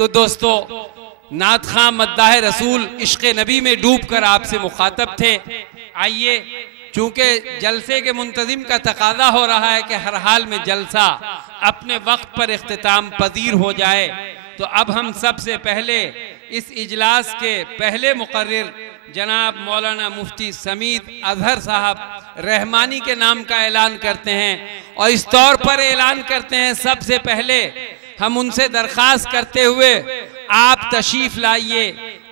तो दोस्तों, नात खां मद्दाह रसूल इश्क नबी में डूब कर आपसे मुखातब थे। आइए, चूंकि जलसे के मुंतजिम का तकाजा हो रहा है कि हर हाल में जलसा अपने वक्त पर इख्तिताम पजीर हो जाए, तो अब हम सबसे पहले इस इजलास के पहले मुकर्रिर जनाब मौलाना मुफ्ती समीद अजहर साहब रहमानी के नाम का ऐलान करते हैं। और इस तौर पर ऐलान करते हैं, सबसे पहले हम उनसे दरख्वास्त करते हुए आप तशरीफ लाइए।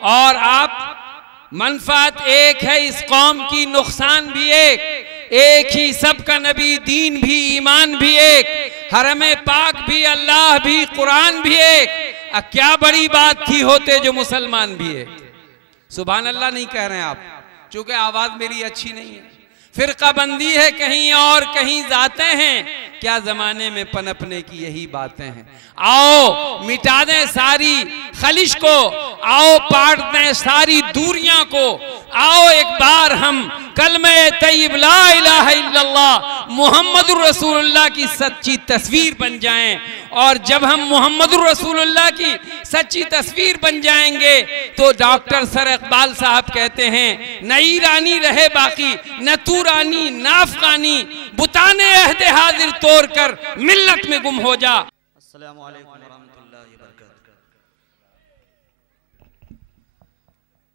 और आप मनफात एक है इस कौम की, नुकसान भी एक ही सबका नबी, दीन भी, ईमान भी एक, हरम पाक भी, अल्लाह भी, कुरान भी एक। क्या बड़ी बात थी होते जो मुसलमान भी एक। सुभान अल्लाह नहीं कह रहे हैं आप, चूंकि आवाज मेरी अच्छी नहीं है। फिरका बंदी है कहीं और कहीं जाते हैं, क्या जमाने में पनपने की यही बातें हैं। आओ मिटा दें सारी खलिश को, आओ पाट दें सारी दूरियां को, आओ एक बार हम कलमे तैयब ला इलाहा इल्लल्लाह मुहम्मदुर रसूलुल्लाह की सच्ची तस्वीर बन जाएं। और जब हम मोहम्मदुर रसूलुल्लाह की सच्ची तस्वीर बन जाएंगे तो डॉक्टर सर इकबाल साहब कहते हैं, न ईरानी रहे बाकी, न तूरानी न अफगानी, बुताने अहदे हाजिर तोड़ कर मिल्लत में गुम हो जा। अस्सलामु अलैकुम वरहमतुल्लाहि वबरकातुहू।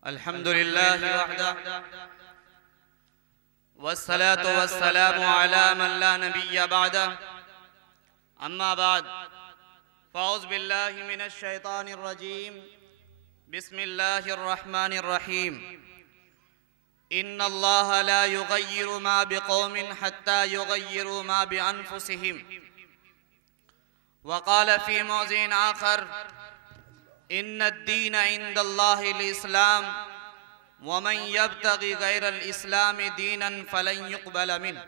अल्हम्दुलिल्लाहि वहदा वस्सलातु वस्सलामु अला मन ला नबिय्य बअदा, अम्मा बाद, फ़ाऊज़ु बिल्लाहि मिनश शैतानिर रजीम, बिस्मिल्लाहिर रहमानिर रहीम। इन्नल्लाहा ला युग़य्यिरु मा बिक़ौमिन हत्ता युग़य्यिरु मा बिअन्फुसिहिम। वक़ाल फ़ी मौज़िन आख़र, इन्नद्दीन इंदल्लाहिल इस्लाम वमन यब्तग़ि गैरल इस्लामि दीनन फ़लन युक़बल मिन्हु।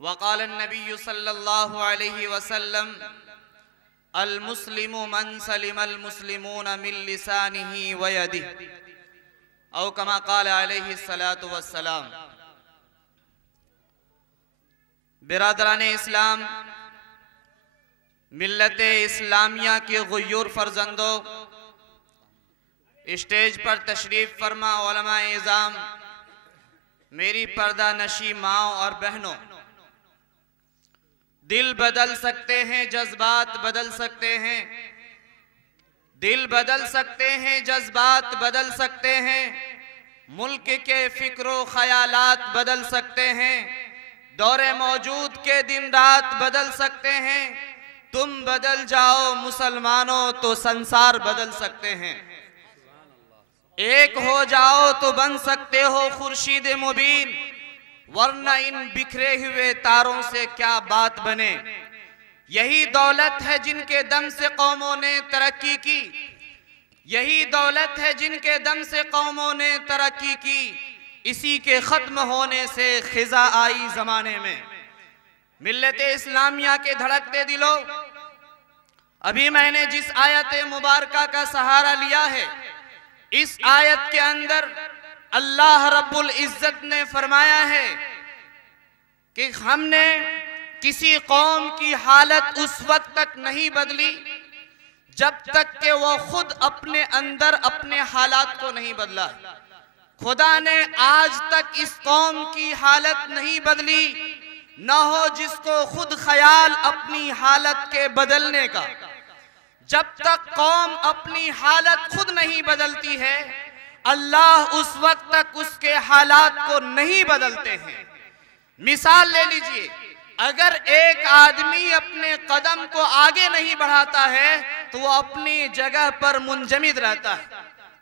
वक़ाल नबी सल्लल्लाहु अलैहि वसल्लम, अल मुस्लिमु मन सलिमल मुस्लिमून मिन लिसानिही व यदिही, औ कमा क़ाल अलैहि सलातु वस्सलाम। बिरादरान इस्लाम, मिल्लत इस्लामिया के गुयूर फर्जंदों, स्टेज पर तशरीफ फरमा उलमाए इज़ाम, मेरी पर्दा नशी माओ और बहनों, दिल बदल सकते हैं, जज्बात बदल सकते हैं, दिल बदल सकते हैं, जज्बात बदल सकते हैं, मुल्क के फिक्रो ख्यालात बदल सकते हैं, दौरे मौजूद के दिन रात बदल सकते हैं। तुम बदल जाओ मुसलमानों तो संसार बदल सकते हैं। एक हो जाओ तो बन सकते हो खुर्शीद मुबीन, वरना इन बिखरे हुए तारों से क्या बात बने। यही दौलत है जिनके दम से कौमों ने तरक्की की, यही दौलत है जिनके दम से कौमों ने तरक्की की। इसी के खत्म होने से खिजा आई जमाने में। मिल्लत इस्लामिया के धड़कते दिलों, अभी मैंने जिस आयत मुबारका का सहारा लिया है, इस आयत के अंदर अल्लाह रब्बुल इज्जत ने फरमाया है कि हमने किसी कौम की हालत उस वक्त तक नहीं बदली जब तक कि वो खुद अपने अंदर अपने हालात को नहीं बदला। खुदा ने आज तक इस कौम की हालत नहीं बदली, न हो जिसको खुद ख्याल अपनी हालत के बदलने का। जब तक कौम अपनी हालत खुद नहीं बदलती है, अल्लाह उस वक्त तक उसके हालात को नहीं बदलते हैं। मिसाल ले लीजिए, अगर एक आदमी अपने कदम को आगे नहीं बढ़ाता है तो वो अपनी जगह पर मुंजमिद रहता है,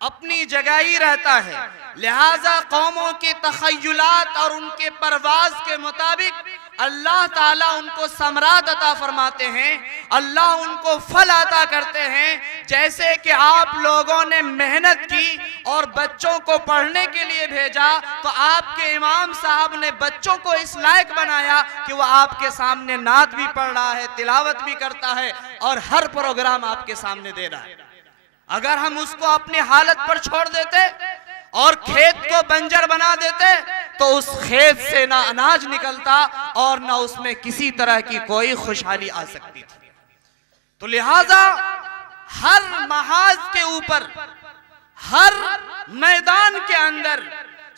अपनी जगह ही रहता है। लिहाजा कौमों के तखय्युलात और उनके परवाज के मुताबिक अल्लाह ताला उनको समरात अता फरमाते हैं, अल्लाह उनको फल अता करते हैं। जैसे कि आप लोगों ने मेहनत की और बच्चों को पढ़ने के लिए भेजा, तो आपके इमाम साहब ने बच्चों को इस लायक बनाया कि वो आपके सामने नात भी पढ़ रहा है, तिलावत भी करता है और हर प्रोग्राम आपके सामने दे रहा है। अगर हम उसको अपनी हालत पर छोड़ देते और खेत को बंजर बना देते तो उस खेत से ना अनाज निकलता और ना उसमें किसी तरह की कोई खुशहाली आ सकती थी। तो लिहाजा हर महाज के ऊपर, हर मैदान के अंदर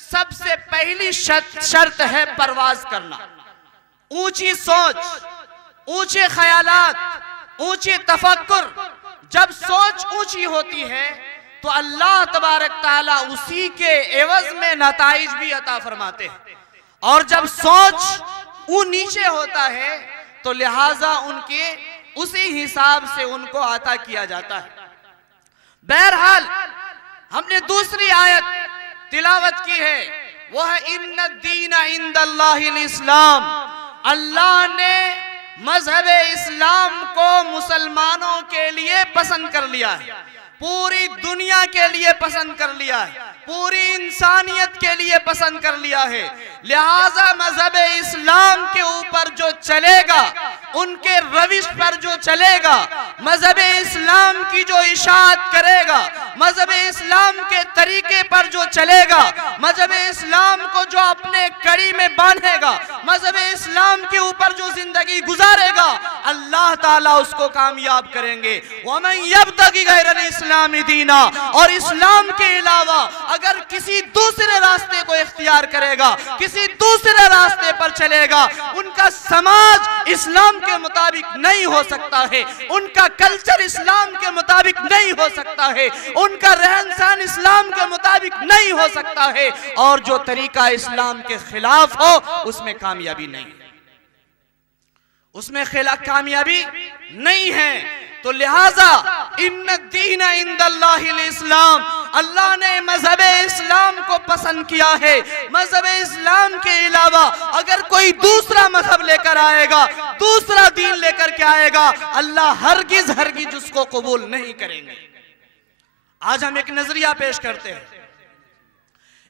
सबसे पहली शर्त है परवाज करना। ऊंची सोच, ऊंचे ख्यालात, ऊंचे तफक्कुर। जब सोच ऊंची होती है तो अल्लाह तबारक ताला उसी के एवज में नताइज भी अता फरमाते हैं, और जब सोच नीचे होता है तो लिहाजा उनके उसी हिसाब से उनको अता किया जाता है। बहरहाल हमने दूसरी आयत तिलावत की है, वह इन्ना दीना इंदल्लाहिल इस्लाम। अल्लाह ने मजहब इस्लाम को मुसलमानों के लिए पसंद कर लिया है, पूरी दुनिया के लिए पसंद कर लिया है, पूरी इंसानियत के लिए पसंद कर लिया है। लिहाजा मजहब इस्लाम के ऊपर जो चलेगा, उनके रविश पर जो चलेगा, मजहब इस्लाम की जो इशाअत करेगा, मजहब इस्लाम के तरीके पर जो चलेगा, मजहब इस्लाम को जो अपने कड़ी में बांधेगा, मजहब इस्लाम के ऊपर जो जिंदगी गुजारेगा, अल्लाह ताला उसको कामयाब करेंगे। वमन यब्तगी गैरल इस्लामी दीना, और इस्लाम के अलावा अगर किसी दूसरे रास्ते को इख्तियार करेगा, किसी दूसरे रास्ते पर चलेगा, उनका समाज इस्लाम के मुताबिक नहीं हो सकता है, उनका कल्चर इस्लाम के मुताबिक नहीं हो सकता है, उनका रहन सहन इस्लाम के मुताबिक नहीं हो सकता है, और जो तरीका इस्लाम के खिलाफ हो उसमें कामयाबी नहीं, उसमें कामयाबी नहीं है। तो लिहाजा इन्ना दीना इंदल्लाहिल इस्लाम, अल्लाह ने मजहब इस्लाम को पसंद किया है। मजहब इस्लाम के अलावा अगर कोई दूसरा मजहब लेकर आएगा, दूसरा दीन लेकर के आएगा, अल्लाह हरगिज हरगिज उसको कबूल नहीं करेंगे। आज हम एक नजरिया पेश करते हैं,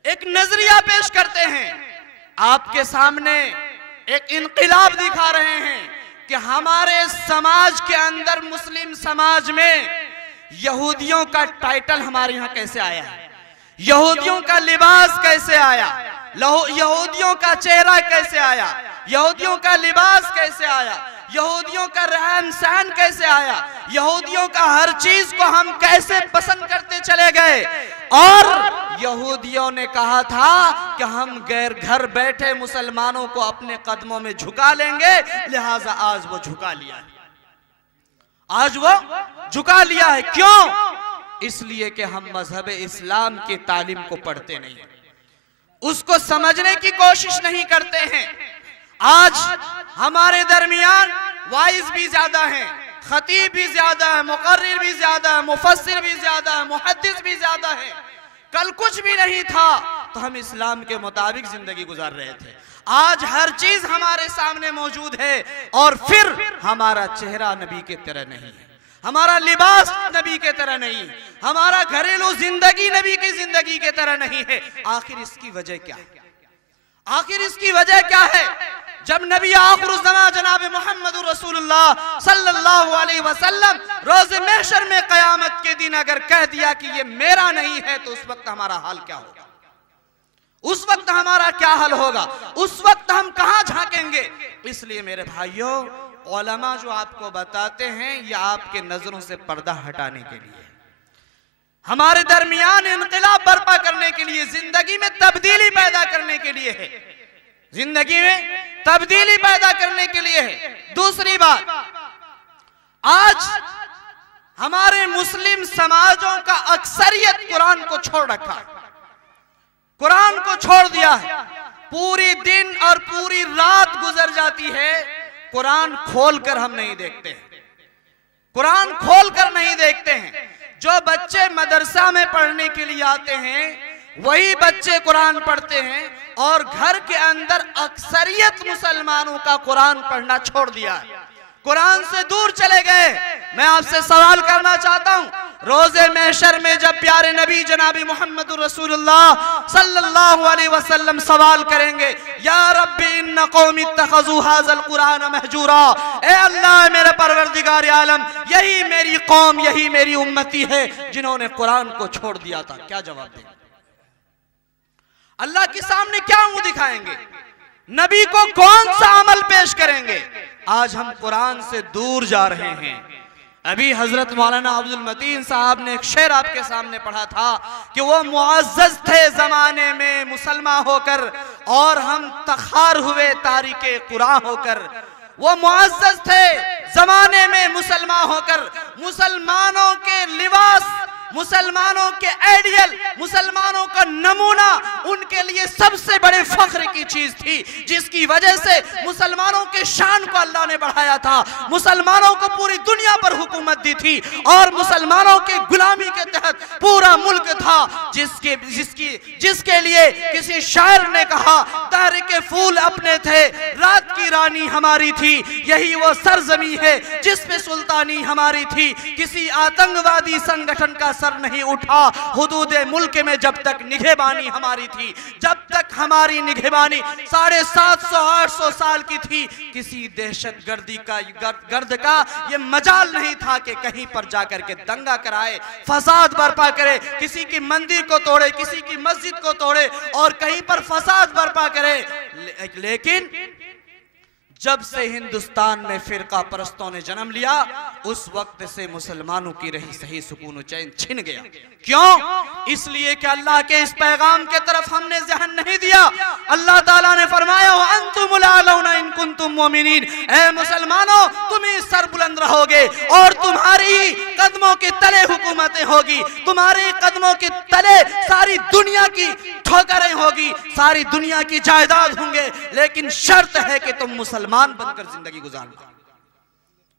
एक नजरिया पेश करते हैं, आपके सामने एक इनकलाब दिखा रहे हैं कि हमारे समाज के अंदर, मुस्लिम समाज में यहूदियों का टाइटल हमारे यहां कैसे आया है, यहूदियों का लिबास कैसे आया, यहूदियों का चेहरा कैसे आया, यहूदियों का लिबास कैसे आया, यहूदियों का रहन सहन कैसे आया, यहूदियों का हर चीज को हम कैसे पसंद करते चले गए। और यहूदियों ने कहा था कि हम गैर घर बैठे मुसलमानों को अपने कदमों में झुका लेंगे, लिहाजा आज वो झुका लिया है, आज वो झुका लिया है। क्यों? इसलिए कि हम मजहब इस्लाम की तालीम को पढ़ते नहीं, उसको समझने की कोशिश नहीं करते हैं। आज हमारे दरमियान वाइज भी ज्यादा हैं, खतीब भी ज्यादा है, मुकर्रिर भी ज्यादा है, मुफस्सिर भी ज्यादा है, मुहद्दिस भी ज्यादा है। कल कुछ भी नहीं था तो हम इस्लाम के मुताबिक जिंदगी गुजार रहे थे, आज हर चीज हमारे सामने मौजूद है, और फिर हमारा चेहरा नबी के तरह नहीं है, हमारा लिबास नबी के तरह नहीं है, हमारा घरेलू जिंदगी नबी की जिंदगी के तरह नहीं है। आखिर इसकी वजह क्या है? आखिर इसकी वजह क्या है? जब नबी आखिरुज़्ज़मा जनाब मोहम्मद रसूलुल्लाह सल्लल्लाहु अलैहि वसल्लम रोज़ महशर में क़यामत के दिन अगर कह दिया कि ये मेरा नहीं है, तो उस वक्त हमारा हाल क्या होगा? उस वक्त हमारा क्या हाल होगा? उस वक्त हम कहां झांकेंगे? इसलिए मेरे भाइयों, उलमा जो आपको बताते हैं, ये आपके नजरों से पर्दा हटाने के लिए, हमारे दरमियान इनकलाब बर्पा करने के लिए, जिंदगी में तब्दीली पैदा करने के लिए है, जिंदगी में तब्दीली पैदा करने के लिए है। दूसरी बात, आज हमारे मुस्लिम समाजों का अक्सरियत कुरान को छोड़ रखा है, कुरान को छोड़ दिया है। पूरी दिन और पूरी रात गुजर जाती है, कुरान खोलकर हम नहीं देखते हैं, कुरान खोलकर नहीं देखते हैं। जो बच्चे मदरसा में पढ़ने के लिए आते हैं, वही बच्चे कुरान पढ़ते हैं, और घर के अंदर अक्सरियत मुसलमानों का कुरान पढ़ना छोड़ दिया है, कुरान से दूर चले गए। मैं आपसे सवाल करना चाहता हूं, रोज़े महशर में जब प्यारे नबी जनाबी मोहम्मद रसूलुल्लाह सल्लल्लाहु अलैहि वसल्लम सवाल करेंगे, या रब्बी इन्न कौमी इत्तखज़ू हाज़ल कुरान महजूरा, ए अल्लाह मेरे परवरदिगार आलम, यही मेरी कौम, यही मेरी उम्मती है जिन्होंने कुरान को छोड़ दिया था। क्या जवाब देंगे? अल्लाह के सामने क्या मुंह दिखाएंगे? नबी को कौन सा अमल पेश करेंगे? आज हम कुरान से दूर जा रहे हैं, अभी हजरत मौलाना अब्दुल मतीन साहब ने एक शेर आपके सामने पढ़ा था कि वो मुअज़्ज़ज़ थे जमाने में मुसलमान होकर और हम तखार हुए तारिके कुरान होकर। वो मुअज़्ज़ज़ थे जमाने में मुसलमान होकर, मुसलमानों के लिबास, मुसलमानों के आइडियल, मुसलमानों का नमूना उनके लिए सबसे बड़े फख्र की चीज थी, जिसकी वजह से मुसलमानों के शान को अल्लाह ने बढ़ाया था, मुसलमानों को पूरी दुनिया पर हुकूमत दी थी और मुसलमानों के गुलामी के तहत पूरा मुल्क था, जिसके लिए किसी शायर ने कहा तारे के फूल अपने थे, रात की रानी हमारी थी, यही वो सरजमी है जिस पे सुल्तानी हमारी थी, किसी आतंकवादी संगठन का सर नहीं उठा, हुदूद मुल्क में जब तक निगहबानी हमारी थी, जब तक हमारी निगहबानी 750-800 साल की थी, किसी दहशत गर्द का ये मजाल नहीं था कि कहीं पर जाकर के दंगा कराए, फसाद बर्पा करे, किसी की मंदिर को तोड़े, किसी की मस्जिद को तोड़े और कहीं पर फसाद बर्पा करे। लेकिन जब से हिंदुस्तान में फिरका परस्तों ने जन्म लिया, उस वक्त से मुसलमानों की रही सही सुकून चैन छिन गया। क्यों? इसलिए कि अल्लाह के इस पैगाम के तरफ हमने ज़हन नहीं दिया। अल्लाह ताला ने फरमाया व अंतुमुल आलौना इन कुंतुम मोमिनीन, ऐ मुसलमानों तुम ही सर बुलंद रहोगे और तुम्हारी ही कदमों के तले हुकूमतें होगी, तुम्हारे कदमों के तले सारी दुनिया की ठोकरें होगी, सारी दुनिया की जायदाद होंगे, लेकिन शर्त है कि तुम मुसलमान बनकर जिंदगी गुजारना।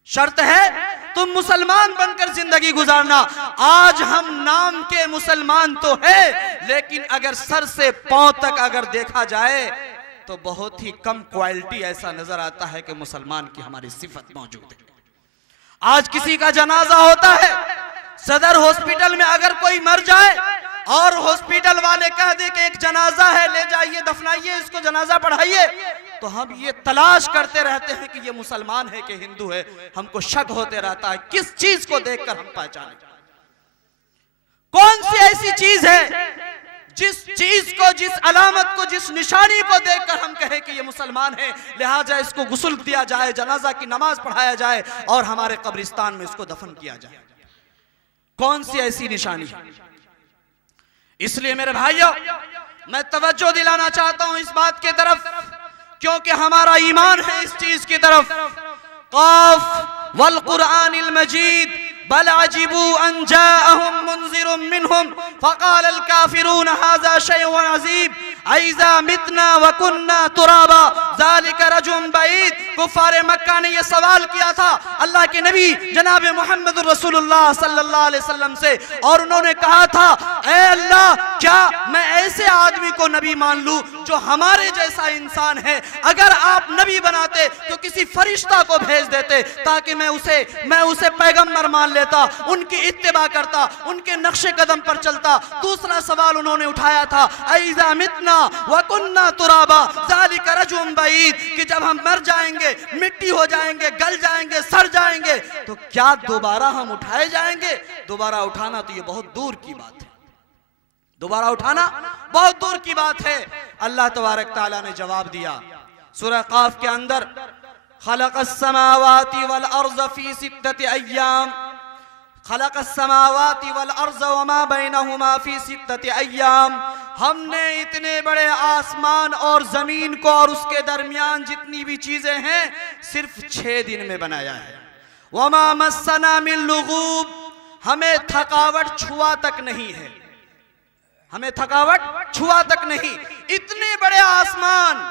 शर्त है तुम मुसलमान बनकर जिंदगी गुजारना। आज हम नाम के मुसलमान तो है, लेकिन अगर सर से पांव तक अगर देखा जाए तो बहुत ही कम क्वालिटी ऐसा नजर आता है कि मुसलमान की हमारी सिफत मौजूद है। आज किसी का जनाजा होता है, सदर हॉस्पिटल में अगर कोई मर जाए और हॉस्पिटल वाले कह दे कि एक जनाजा है, ले जाइए दफनाइए इसको, जनाजा पढ़ाइए, तो हम ये तलाश करते रहते हैं कि ये मुसलमान है कि हिंदू है। हमको शक होते रहता है किस चीज को देखकर हम पहचाने, कौन सी ऐसी चीज है जिस चीज को, जिस अलामत को, जिस निशानी को देखकर हम कहें कि ये मुसलमान है, लिहाजा इसको गुस्ल दिया जाए, जनाजा की नमाज पढ़ाया जाए और हमारे कब्रिस्तान में इसको दफन किया जाए। कौन सी ऐसी निशानी है? इसलिए मेरे भाइयों मैं तवज्जो दिलाना चाहता हूं इस बात की तरफ, क्योंकि हमारा ईमान है इस चीज की तरफ। क़ाफ वल क़ुरआनिल मजीद बल अजिबू अन जाअहुम मुनज़िरुम मिनहुम फ़क़ाल अल काफ़िरून हाज़ा शैउन अज़ीब ऐज़ा मितना व कुन्ना तुराबा ज़ालिका रजुम बईद। कुफ़ारे मक्का ने यह सवाल किया था अल्लाह के नबी जनाब मोहम्मद रसूलुल्लाह सल्लल्लाहु अलैहि वसल्लम से, और उन्होंने कहा था ऐ अल्लाह क्या मैं ऐसे आदमी को नबी मान लूं जो हमारे जैसा इंसान है? अगर आप नबी बनाते तो किसी फरिश्ता को भेज देते ताकि मैं उसे पैगंबर मान लेता, उनकी इत्तिबा करता, उनके नक्शे कदम पर चलता। दूसरा सवाल उन्होंने उठाया था ऐज़ा मितना व कुन्ना तुराबा ज़ालिका रजुम बईद, कि जब हम मर जाएंगे, मिट्टी हो जाएंगे, गल जाएंगे, सड़ जाएंगे, तो क्या दोबारा हम उठाए जाएंगे? दोबारा उठाना तो ये बहुत दूर की बात है, दोबारा उठाना बहुत दूर की बात है। अल्लाह तबारक तआला ने जवाब दिया सूरह क़ाफ के अंदर, खलक़स समावाति वल अर्ज़ फ़ी सित्तति अय्याम, खलक़स समावाति वल अर्ज़ व मा बैनहुमा फ़ी सित्तति अय्याम। हमने इतने बड़े आसमान और जमीन को और उसके दरमियान जितनी भी चीजें हैं सिर्फ 6 दिन में बनाया है। वमा मस्सना मिन लुगूब, हमें थकावट छुआ तक नहीं है, हमें थकावट छुआ तक नहीं। इतने बड़े आसमान,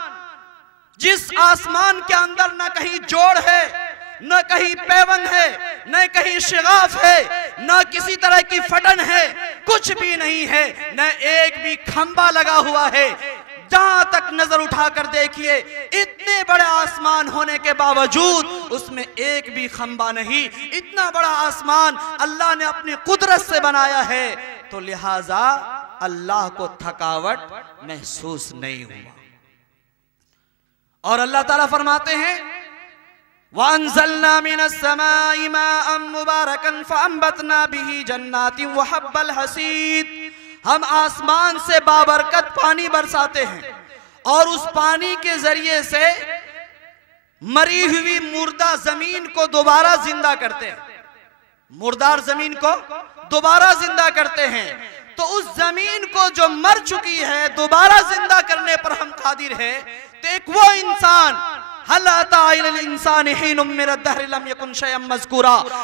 जिस आसमान के अंदर न कहीं जोड़ है, न कहीं पैवन है, न कहीं शिगाफ है, न किसी तरह की फटन है, कुछ भी नहीं है, न एक भी खंबा लगा हुआ है। जहां तक नजर उठाकर देखिए, इतने बड़े आसमान होने के बावजूद उसमें एक भी खंबा नहीं। इतना बड़ा आसमान अल्लाह ने अपनी कुदरत से बनाया है, तो लिहाजा अल्लाह को थकावट महसूस नहीं हुआ। और अल्लाह ताला फरमाते हैं वअंज़लना मिनस समाई माअन मुबारकन फ़अंबतना बिही जन्नातिन व हब्बल हसीद, हम आसमान से बाबरकत पानी बरसाते हैं और उस पानी के जरिए से मरी हुई मुर्दा जमीन को दोबारा जिंदा करते हैं। मुर्दार जमीन को दोबारा जिंदा करते हैं, तो उस जमीन को जो मर चुकी है दोबारा जिंदा करने पर हम कादिर है। तो एक वो इंसान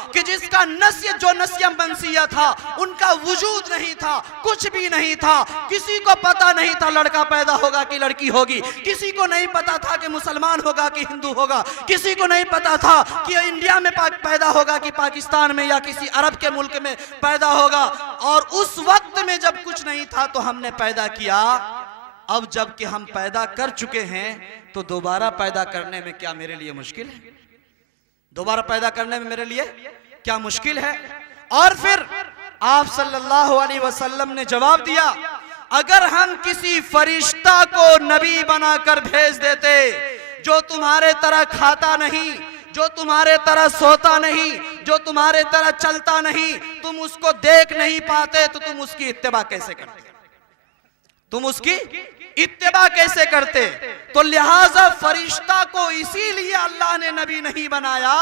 कि जिसका नस्य जो नस्य मनसिया था, उनका वजूद नहीं था, कुछ भी नहीं था, किसी को पता नहीं था लड़का पैदा होगा कि लड़की होगी, किसी को नहीं पता था कि मुसलमान होगा कि हिंदू होगा, किसी को नहीं पता था कि इंडिया में पैदा होगा कि पाकिस्तान में या किसी अरब के मुल्क में पैदा होगा। और उस वक्त में जब कुछ नहीं था तो हमने पैदा किया। अब जबकि हम पैदा कर चुके हैं तो दोबारा पैदा करने में क्या मेरे लिए मुश्किल है? दोबारा पैदा करने में मेरे लिए क्या मुश्किल है? और फिर आप सल्लल्लाहु अलैहि वसल्लम ने जवाब दिया, अगर हम किसी फरिश्ता को नबी बनाकर भेज देते जो तुम्हारे तरह खाता नहीं, जो तुम्हारे तरह सोता नहीं, जो तुम्हारे तरह चलता नहीं, तुम उसको देख नहीं पाते, तो तुम उसकी इत्तिबा कैसे करते? तुम उसकी इत्तिबा कैसे करते? तो लिहाजा फरिश्ता को इसीलिए अल्लाह ने नबी नहीं बनाया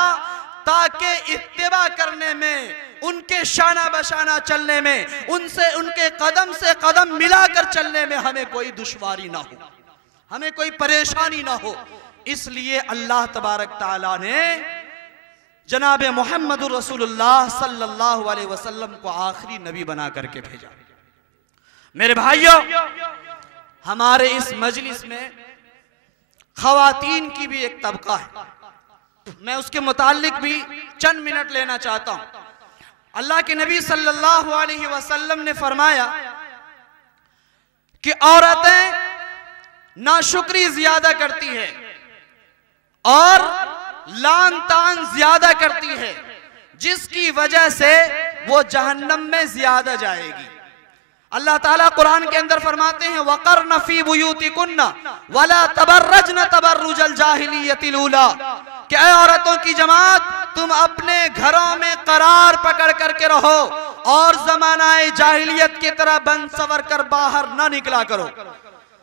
ताकि इत्तिबा करने में, उनके शाना बशाना चलने में, उनसे उनके कदम से कदम मिलाकर चलने में हमें कोई दुश्वारी ना हो, हमें कोई परेशानी ना हो। इसलिए अल्लाह तबारक ताला ने जनाब मोहम्मदुर रसूलुल्लाह सल्लल्लाहु अलैहि वसल्लम को आखिरी नबी बना करके भेजा। मेरे भाइयों, हमारे इस मजलिस में खवातीन की भी एक तबका है, मैं उसके मुतालिक भी चंद मिनट लेना चाहता हूं। अल्लाह के नबी सल्लल्लाहु अलैहि वसल्लम ने फरमाया कि औरतें नाशुक्री ज्यादा करती है और लान तान ज्यादा करती है, जिसकी वजह से वो जहन्नम में ज्यादा जाएगी। अल्लाह ताला कुरान के अंदर फरमाते हैं, वक़र्न फ़ी बुयूतिकुन्ना वला तबर्रजन तबर्रुजल जाहिलियतिल ऊला, कि ऐ औरतों की जमात, तुम अपने घरों में करार पकड़ करके रहो और ज़मानाए जाहिलियत की तरह बन सवर कर बाहर ना निकला करो।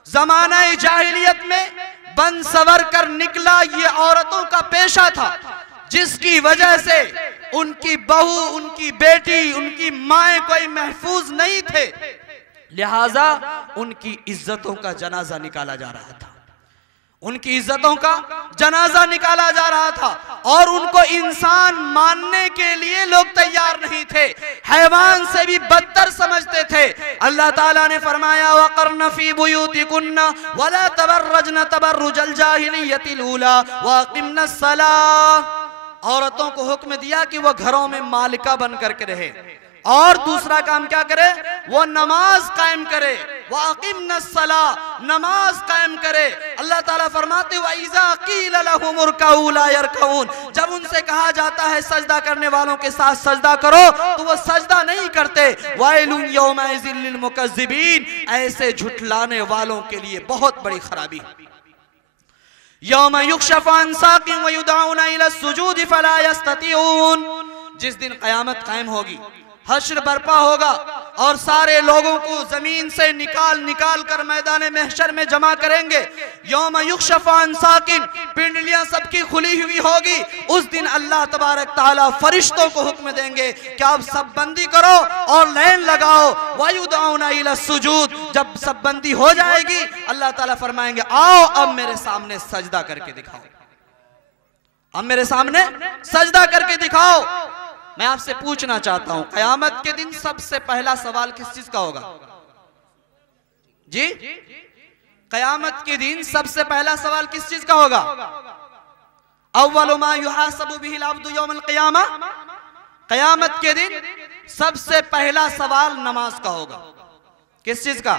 ज़मानाए जाहिलियत में बन सवर कर निकला ये औरतों का पेशा था, जिसकी वजह से उनकी बहू, उनकी बेटी, उनकी माएँ कोई महफूज नहीं थे, लिहाजा उनकी इज्जतों का जनाजा निकाला जा रहा था, उनकी इज्जतों का जनाजा निकाला जा रहा था और उनको इंसान मानने के लिए लोग तैयार नहीं थे, हैवान से भी बदतर समझते थे। अल्लाह ताला ने फरमाया, वक़र्न फ़ी बुयूतिकुन्ना वला तबर्रजन तबर्रुजल जाहिलियतिल ऊला वअक़िम्नस सलाह। औरतों को हुक्म दिया कि वो घरों में मालिका बन करके रहे और दूसरा काम क्या करे? वो नमाज कायम करे, वअक़िम्नस सलाह, नमाज कायम करे। अल्लाह ताला फरमाते, वइज़ा क़ील लहुम उरकऊ ला यरकऊन, जब उनसे कहा जाता है सजदा करने वालों के साथ सजदा करो तो वो सजदा नहीं करते। वाइलुन यौमइज़िल लिल मुकज़्ज़िबीन, ऐसे झुठलाने वालों के लिए बहुत बड़ी खराबी। यौम युक्शफ़ अन साक़िन व युदऊना इला सुजूद फला यस्ततिऊन, जिस दिन क़यामत कायम होगी, हश्र बर्पा होगा और सारे लोगों को जमीन से निकाल निकाल कर मैदान महशर में जमा करेंगे। यौम युक्शफ़ अन साक़िन, पिंडलियां सबकी खुली हुई होगी। उस दिन अल्लाह तबारक ताला फरिश्तों को हुक्म देंगे कि आप सब बंदी करो और लाइन लगाओ। वयुदऊना इला सुजूद, जब सब बंदी हो जाएगी अल्लाह ताला फरमाएंगे, आओ अब मेरे सामने सजदा करके दिखाओ, अब मेरे सामने सजदा करके दिखाओ। मैं आपसे पूछना चाहता हूं, कयामत के दिन सबसे पहला सवाल किस चीज का होगा जी? कयामत के दिन सबसे पहला सवाल किस चीज का होगा? अव्वलु मा युहासबु बिहिल अब्दु यौमल क़ियामा, कयामत के दिन सबसे पहला सवाल नमाज का होगा। किस चीज का?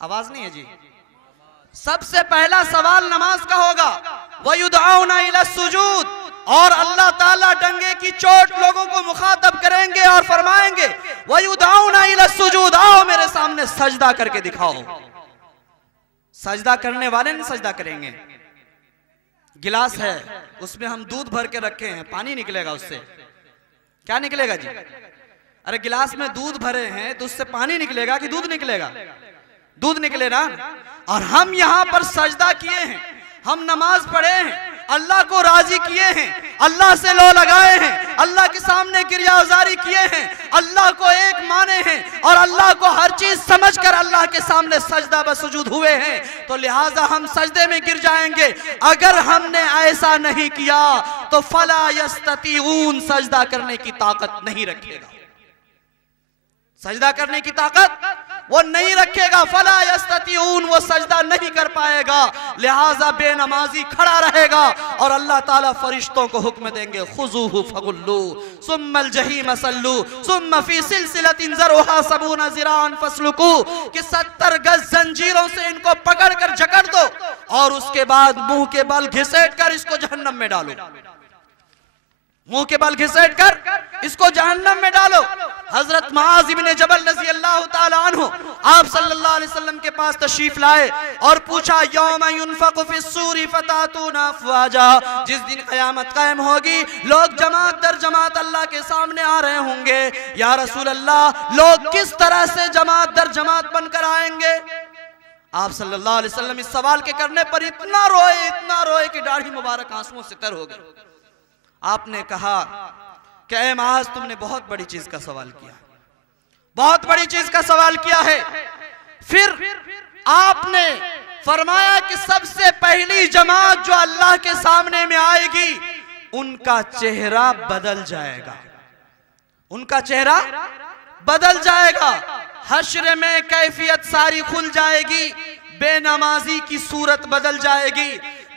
आवाज नहीं है जी। सबसे पहला सवाल नमाज का होगा। वयुदऊना इला सुजूद, और अल्लाह ताला डंगे की चोट लोगों को मुखातब करेंगे और फरमाएंगे, वयुदऊना इला सुजूद, आओ मेरे सामने सजदा करके दिखाओ। सजदा करने वाले नहीं सजदा करेंगे। गिलास है, उसमें हम दूध भर के रखे हैं, पानी निकलेगा उससे, क्या निकलेगा जी? अरे गिलास में दूध भरे हैं तो उससे पानी निकलेगा कि दूध निकलेगा? दूध निकलेगा। और हम यहां पर सजदा किए हैं, हम नमाज पढ़े हैं, अल्लाह को राजी किए हैं, अल्लाह से लो लगाए हैं, अल्लाह के सामने गिरियाजारी किए हैं, अल्लाह को एक माने हैं और अल्लाह को हर चीज समझकर अल्लाह के सामने सजदा बसुजूद हुए हैं, तो लिहाजा हम सजदे में गिर जाएंगे। अगर हमने ऐसा नहीं किया तो फला यस्ततीऊन, सजदा करने की ताकत नहीं रखेगा, सजदा करने की ताकत वो नहीं रखेगा। फला यस्ततीऊन, वो सजदा नहीं कर पाएगा, लिहाजा बेनमाजी खड़ा रहेगा और अल्लाह ताला फरिश्तों को हुक्म देंगे, खुजूहु फगुल्लू सुम्मल जहीम सल्लू सुम्मा फी सिलसिलतिन ज़रउहा सबूना ज़िरान फस्लुकू, कि 70 गज जंजीरों से इनको पकड़कर जकड़ दो और उसके बाद मुंह के बल घिसेट कर इसको जहन्नम में डालो, मुंह के बल घिसेट कर इसको जहन्नम में डालो। हजरत मुआज़ इब्न जबल रज़ी अल्लाह ताला अन्हु आप सल्लल्लाहु अलैहि वसल्लम के पास तशरीफ लाए और पूछा, यौम युनफ़क़ु फ़िस्सूरी फ़तातूना अफ़वाजा, जिस दिन क़यामत कायम होगी लोग जमात दर जमात अल्लाह के सामने आ रहे होंगे, या रसूल अल्लाह लोग किस तरह से जमात दर जमात बनकर आएंगे? आप सल्लल्लाहु अलैहि वसल्लम इस सवाल के करने पर इतना रोए कि दाढ़ी मुबारक आंसुओं से तर हो गई। आपने कहा कि ऐ मुआज़, तुमने बहुत बड़ी चीज का सवाल किया, बहुत बड़ी चीज का सवाल किया है। फिर आपने फरमाया कि सबसे पहली जमात जो अल्लाह के सामने में आएगी उनका चेहरा बदल जाएगा, उनका चेहरा बदल जाएगा, हश्र में कैफियत सारी खुल जाएगी, बेनमाजी की सूरत बदल जाएगी,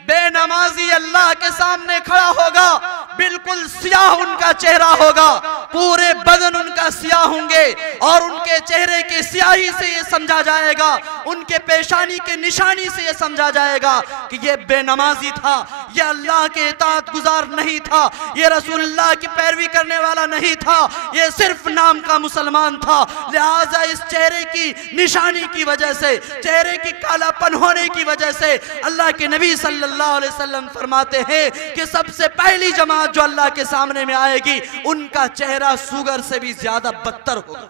बेनमाजी अल्लाह के सामने खड़ा होगा, बिल्कुल सियाह उनका चेहरा होगा, पूरे बदन उनका सियाह होंगे और उनके चेहरे की सियाही से ये समझा जाएगा, उनके पेशानी के निशानी से ये समझा जाएगा कि ये बेनमाजी था, ये अल्लाह के इताअत गुजार नहीं था, ये रसूलुल्लाह की पैरवी करने वाला नहीं था, ये सिर्फ नाम का मुसलमान था। लिहाजा इस चेहरे की निशानी की वजह से, चेहरे की कालापन होने की वजह से अल्लाह के नबी सल्लल्लाहु अलैहि वसल्लम फरमाते हैं कि सबसे पहली जमात जो अल्लाह के सामने में आएगी उनका चेहरा सुगर से भी ज्यादा बदतर होगा।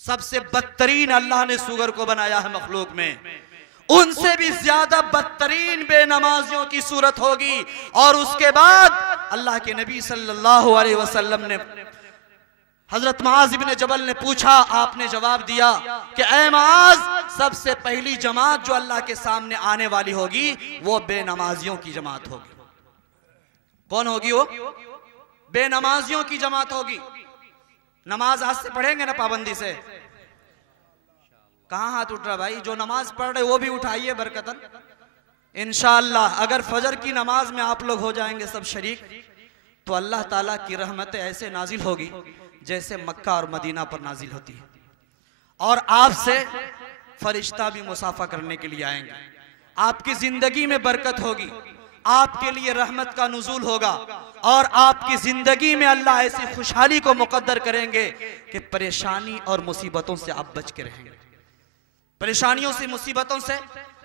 सबसे बदतरीन अल्लाह ने सुगर को बनाया है मखलूक में, उनसे भी ज्यादा बदतरीन बेनमाजियों की सूरत होगी। और उसके बाद अल्लाह के नबी सल्लल्लाहु अलैहि वसल्लम ने हजरत मुआज़ इब्न जबल ने पूछा, आपने जवाब दिया कि ऐ मुआज़, सबसे पहली जमात जो अल्लाह के सामने आने वाली होगी वो बेनमाजियों की जमात होगी। कौन होगी वो? बेनमाजियों की जमात होगी। नमाज आज से पढ़ेंगे ना पाबंदी से? कहां हाथ उठ रहा भाई? जो नमाज पढ़ रहे वो भी उठाइए बरकतन इंशाअल्लाह। अगर फजर की नमाज में आप लोग हो जाएंगे सब शरीक, तो अल्लाह ताला की रहमतें ऐसे नाजिल होगी जैसे मक्का और मदीना पर नाजिल होती है, और आपसे फरिश्ता भी मुसाफा करने के लिए आएंगे। आपकी जिंदगी में बरकत होगी, आपके लिए रहमत का नुज़ूल होगा और आपकी जिंदगी में अल्लाह ऐसी खुशहाली को मुकद्दर करेंगे कि परेशानी और मुसीबतों से आप बच के रहेंगे, परेशानियों से मुसीबतों से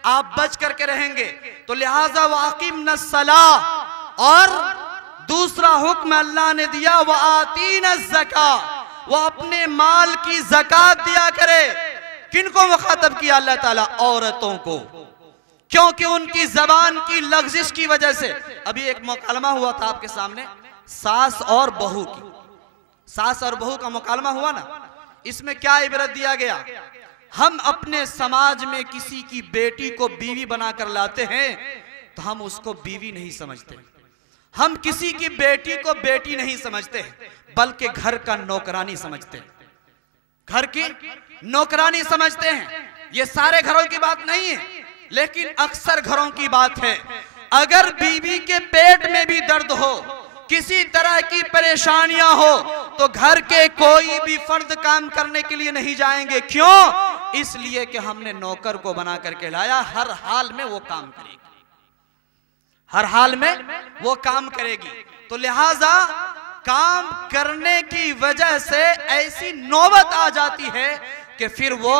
आप बच करके रहेंगे। तो लिहाजा वाक़िमना सलाह, और दूसरा हुक्म अल्लाह ने दिया व आतीना ज़का, वो अपने माल की ज़कात दिया करे। किनको मुखातब किया अल्लाह ताला? औरतों को, क्योंकि उनकी जबान की लग़ज़िश की वजह से। अभी एक मुकालमा हुआ था आपके सामने, सास और बहू की, सास और बहू का मुकालमा हुआ ना, इसमें क्या इबरत दिया गया? हम अपने समाज में किसी की बेटी को बीवी बनाकर लाते हैं तो हम उसको बीवी नहीं समझते, हम किसी की बेटी को बेटी नहीं समझते, बल्कि घर का नौकरानी समझते हैं, घर की नौकरानी समझते हैं। ये सारे घरों की बात नहीं है, लेकिन अक्सर घरों की बात है। अगर बीवी के पेट में भी दर्द हो, किसी तरह की परेशानियां हो, तो घर के कोई भी फर्द काम करने के लिए नहीं जाएंगे। क्यों? इसलिए कि हमने नौकर को बना करके लाया, हर हाल में वो काम करेगी, हर हाल में वो काम करेगी। तो लिहाजा काम करने की वजह से ऐसी नौबत आ जाती है कि फिर वो